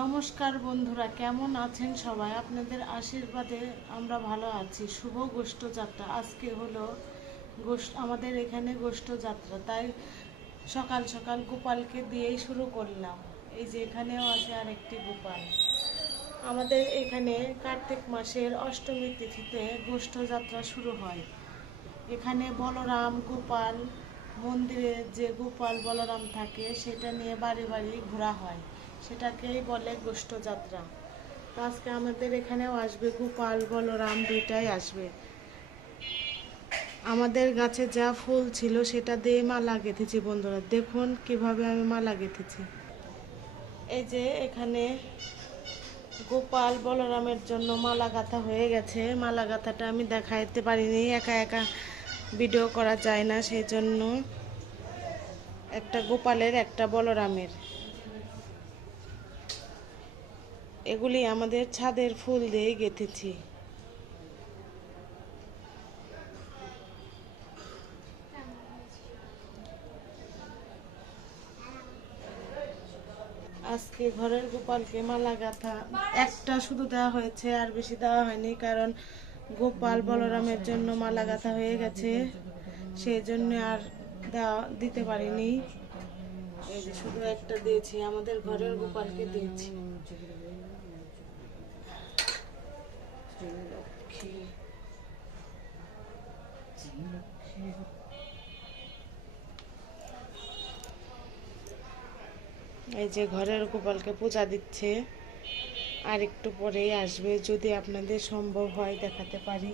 নমস্কার বন্ধুরা, কেমন আছেন সবাই? আপনাদের আশীর্বাদে আমরা ভালো আছি। শুভ গোষ্ঠ যাত্রা আজকে হলো গোষ্ঠ, আমাদের এখানে গোষ্ঠ যাত্রা তাই সকাল সকাল গোপালকে দিয়েই শুরু করলাম। এই যে এখানেও আছে আরেকটি গোপাল। আমাদের এখানে কার্তিক মাসের অষ্টমী তিথিতে গোষ্ঠ যাত্রা শুরু হয়। এখানে বলরাম গোপাল মন্দিরে যে গোপাল বলরাম থাকে, সেটা নিয়ে বাড়ি বাড়ি ঘোরা হয়। সেটাকেই বলে গোষ্ঠ যাত্রা তো আজকে আমাদের এখানেও আসবে গোপাল, বলরাম দুইটাই আসবে। আমাদের গাছে যা ফুল ছিল সেটা দিয়ে মালা গেঁথেছি বন্ধুরা। দেখুন কীভাবে আমি মালা গেঁথেছি। এই যে এখানে গোপাল, বলরামের জন্য মালা গাঁথা হয়ে গেছে। মালা গাঁথাটা আমি দেখাইতে পারিনি, একা একা ভিডিও করা যায় না। সেই জন্য একটা গোপালের, একটা বলরামের। এগুলি আমাদের ছাদের ফুল দিয়ে গেঁথেছি। আজকে ঘরের গোপালকে মালা গাঁথা। একটা শুধু দেওয়া হয়েছে, আর বেশি দেওয়া হয়নি, কারণ গোপাল বলরামের জন্য মালা গাঁথা হয়ে গেছে। সেই জন্য আর দেওয়া, দিতে পারিনি। শুধু একটা দিয়েছি, আমাদের ঘরের গোপালকে দিয়েছি। এই যে ঘরের গোপালকে পূজা দিচ্ছে, আর একটু পরেই আসবে, যদি আপনাদের সম্ভব হয় দেখাতে পারি।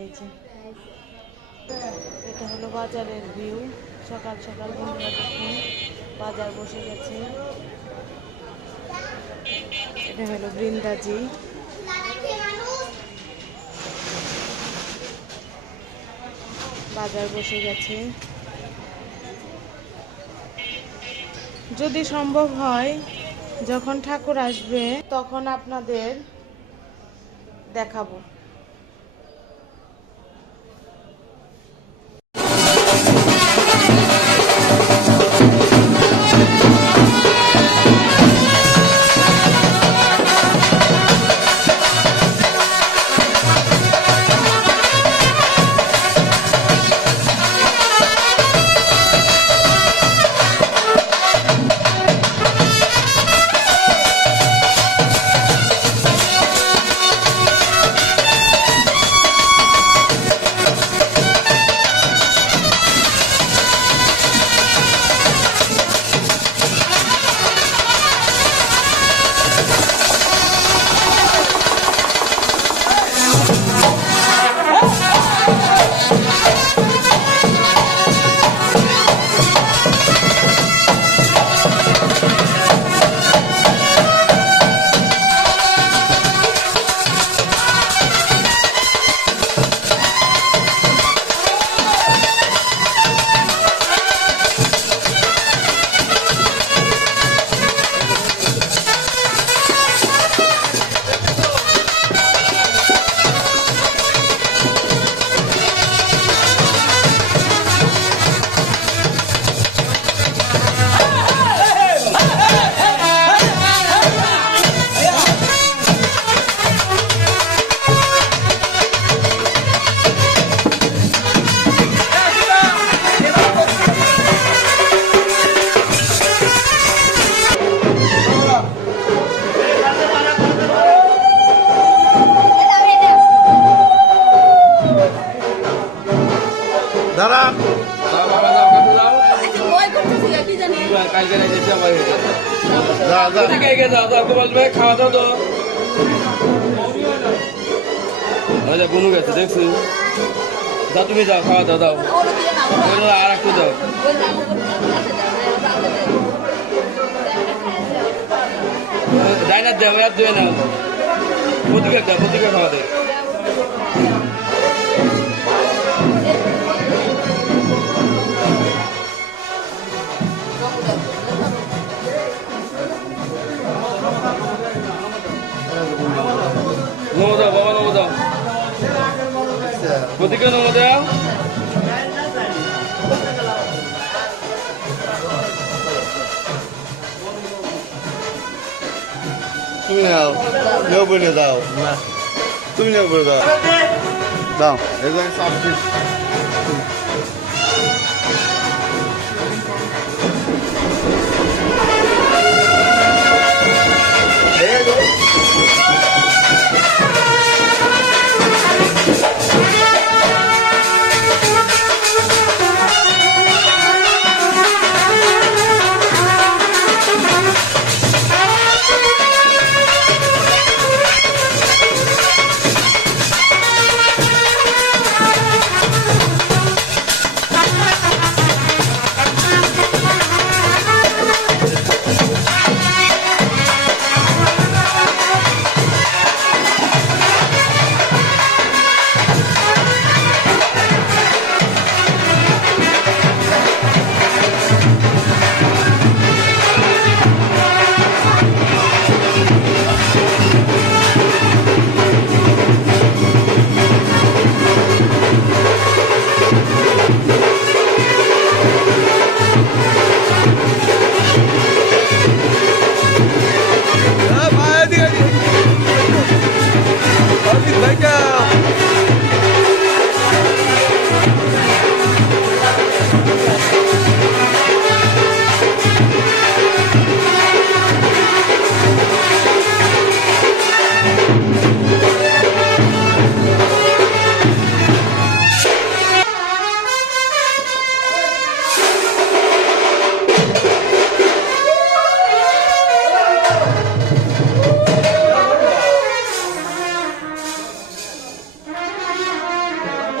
এই যে, এটা হলো বাজারের ভিউ সকাল সকাল বাজার বসে গেছে। এটা হলো বৃন্দাজি। বাজার বসে গেছে। যদি সম্ভব হয়, যখন ঠাকুর আসবে, তখন আপনাদের দেখাবো। ভাই খাওয়া দাও তো আচ্ছা গুনু গেছে দেখছি তুমি যাও খাওয়া দাও। দাও আর একটু দাও। ডাইনার দেও আর দুয়ে নাও প্রতিকে দাও প্রতিকে খাওয়া দেয় নমো দাও বাবা নমো দাও প্রতিকে নমো দাও নাও নেও বলে দাও তুমি নেও বলে দাও দাও এই যে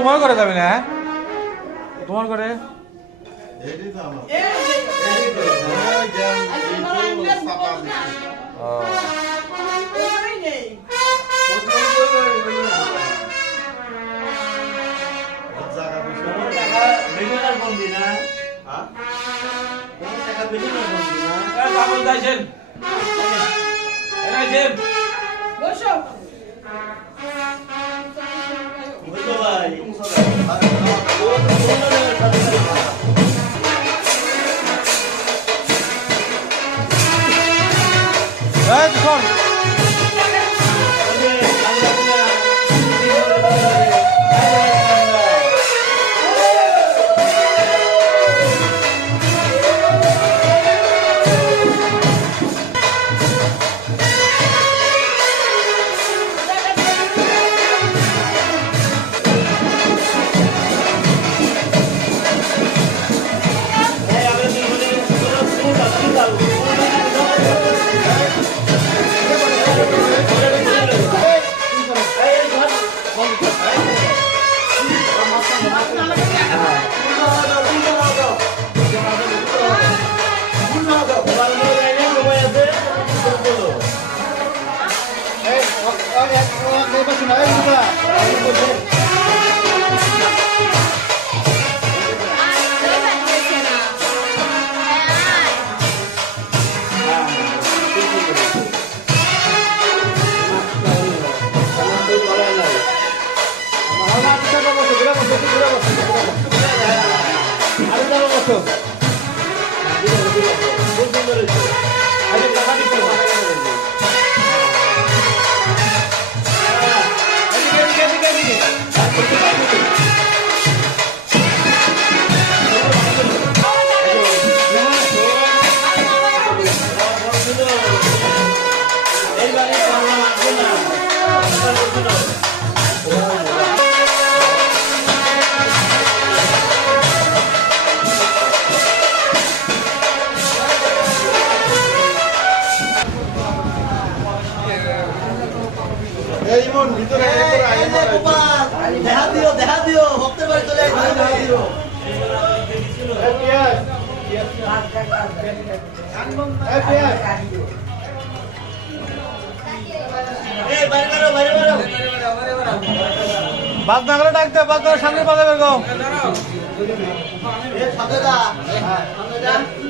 তোমার ঘরে যাবে না হ্যাঁ? তোমার ঘরে? এই, দেখা দিও দেখা দিও হপ্তে বাড়ি চলে আসবে দেখা দিও। পিয়াস এই পিয়াস এই বাইরে বেরো বাইরে বেরো। বাজনাগরে ডাক দে বাজনাগরের সামনে বাজা বের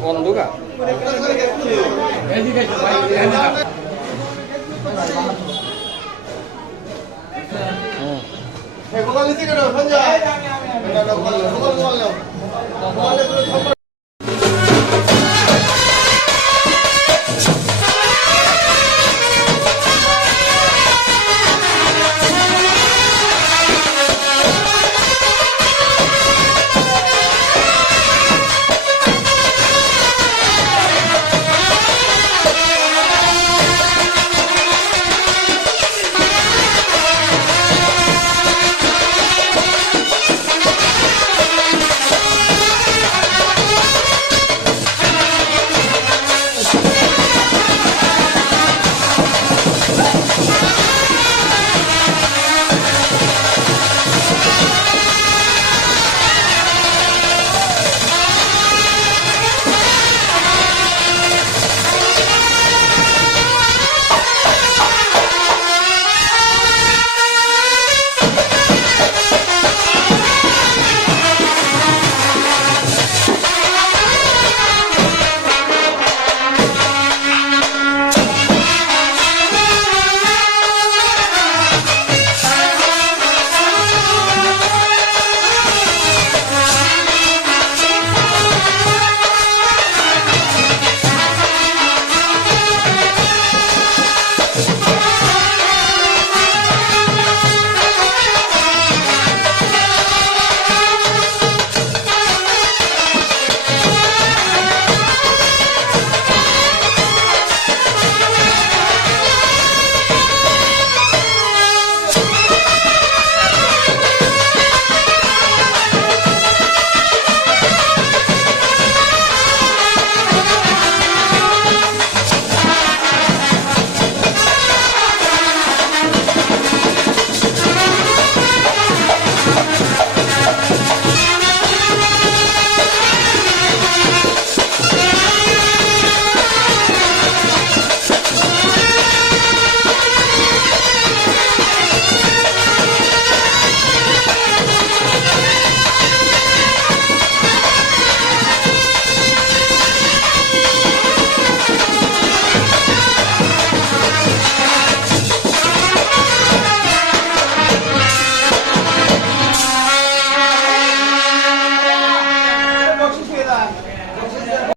সামনে যা সামনে যা এটা স্টেশন না এই যে বলব না তুই এখন উঠে গেছিস না বড় কাছে গেছিলে কি গেছিল অন্ধকার গোপাল নিচে কেন সঞ্জয়